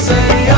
say